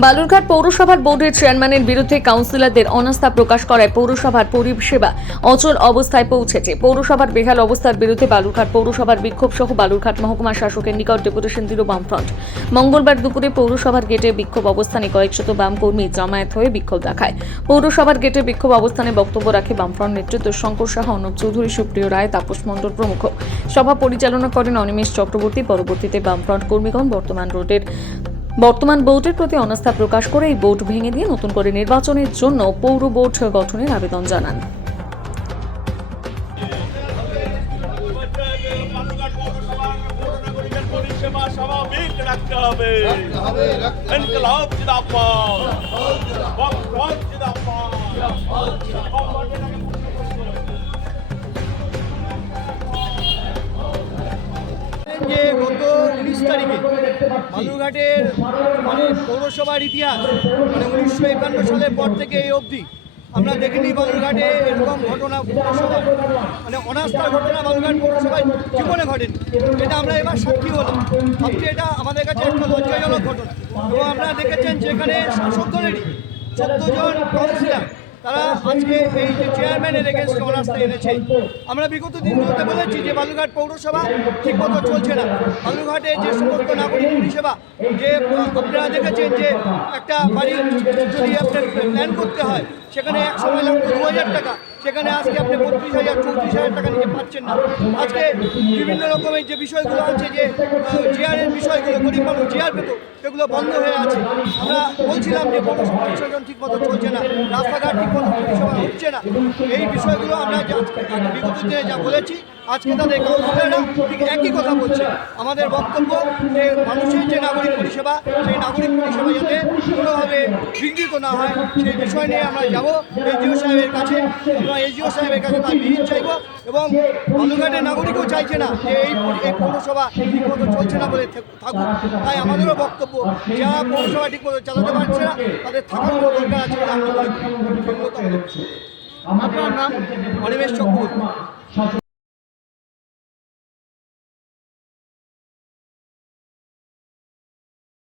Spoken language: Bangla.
বালুরঘাট পৌরসভার বোর্ডের চেয়ারম্যানের বিরুদ্ধে কাউন্সিলরদের অনাস্থা প্রকাশ করায় পৌরসভার পরিষেবা অচল অবস্থায় পৌঁছেছে। পৌরসভার বেহাল অবস্থার বিরুদ্ধে বালুরঘাট পৌরসভার বিক্ষোভ সহ বালুরঘাট মহকুমা শাসকের নিকট ডেপুটেশন দিল বামফ্রন্ট। মঙ্গলবার দুপুরে পৌরসভার গেটে বিক্ষোভ অবস্থানে কয়েকশত বাম কর্মী জামায়াত হয়ে বিক্ষোভ দেখায়। পৌরসভার গেটে বিক্ষোভ অবস্থানে বক্তব্য রাখে বামফ্রন্ট নেতৃত্ব শঙ্কর সাহা, অর্ণব চৌধুরী, সুপ্রিয় রায়, তাপস মণ্ডল প্রমুখ। সভা পরিচালনা করেন অনিমেষ চক্রবর্তী। পরবর্তীতে বামফ্রন্ট কর্মীগণ বর্তমান বোর্ডের প্রতি অনাস্থা প্রকাশ করে এই বোর্ড ভেঙে দিয়ে নতুন করে নির্বাচনের জন্য পৌর বোর্ড গঠনের আবেদন জানান। স্বাভাবিক রাখতে হবে। ইনকলাব জিন্দাবাদ, বামফ্রন্ট জিন্দাবাদ। যে গত 19 তারিখে বালুরঘাটের পৌরসভার ইতিহাস 1951 সালের পর থেকে এই অবধি আমরা দেখিনি বালুরঘাটে এরকম ঘটনা পৌরসভায় অনাস্থার ঘটনা বালুরঘাট পৌরসভায় জীবনে ঘটেনি। এটা আমরা এবার সাক্ষী হলাম। ভাবছি এটা আমাদের কাছে একটা লজ্জাজনক ঘটনা। এবং আপনারা দেখেছেন যেখানে শাসক দলেরই 14 জন কাউন্সিলর তারা আজকে এই যে চেয়ারম্যানের এগেনস্টে অনাস্থা এনেছে। আমরা বিগত দিনগুলোতে বলেছি যে বালুরঘাট পৌরসভা ঠিকমতো চলছে না। বালুরঘাটে যে সমস্ত নাগরিক পরিষেবা যে আপনারা দেখেছেন যে একটা বাড়ি যদি আপনার প্ল্যান করতে হয় সেখানে এক সময় লাগতো 2000 টাকা, সেখানে আজকে আপনি 32,000 34,000 টাকা নিতে পারছেন না। আজকে বিভিন্ন রকমের যে বিষয়গুলো আছে যে জিআরের বিষয়গুলো গরিব মানুষ জিআর পেত সেগুলো বন্ধ হয়ে আছে। আমরা বলছিলাম যে পৌরসভা পরিচালন ঠিকমতো চলছে না, রাস্তাঘাট ঠিকমতো পরিষেবা হচ্ছে না। এই বিষয়গুলো আমরা বিগত দিনে যা বলেছি আজকে তাদের কাউন্সিলররা ঠিক একই কথা বলছে। আমাদের বক্তব্য যে মানুষের যে নাগরিক পরিষেবা সেই নাগরিক পরিষেবা যাতে কোনোভাবে বিঘ্নিত না হয় সেই বিষয় নিয়ে আমরা যাব এসডিও সাহেবের কাছে। আমরা এসডিও সাহেবের কাছে তার বিহিত চাইব এবং বালুরঘাটের নাগরিকও চাইছে না যে এই পৌরসভা ঠিকমতো চলছে না বলে থাকুক। তাই আমাদেরও বক্তব্য যারা পৌরসভা ঠিকমতো চালাতে পারছে না তাদের থাকার কোনো দরকার আছে বলে আমরা মনে করি। আপনার নাম? অনিমেষ চক্রবর্তী।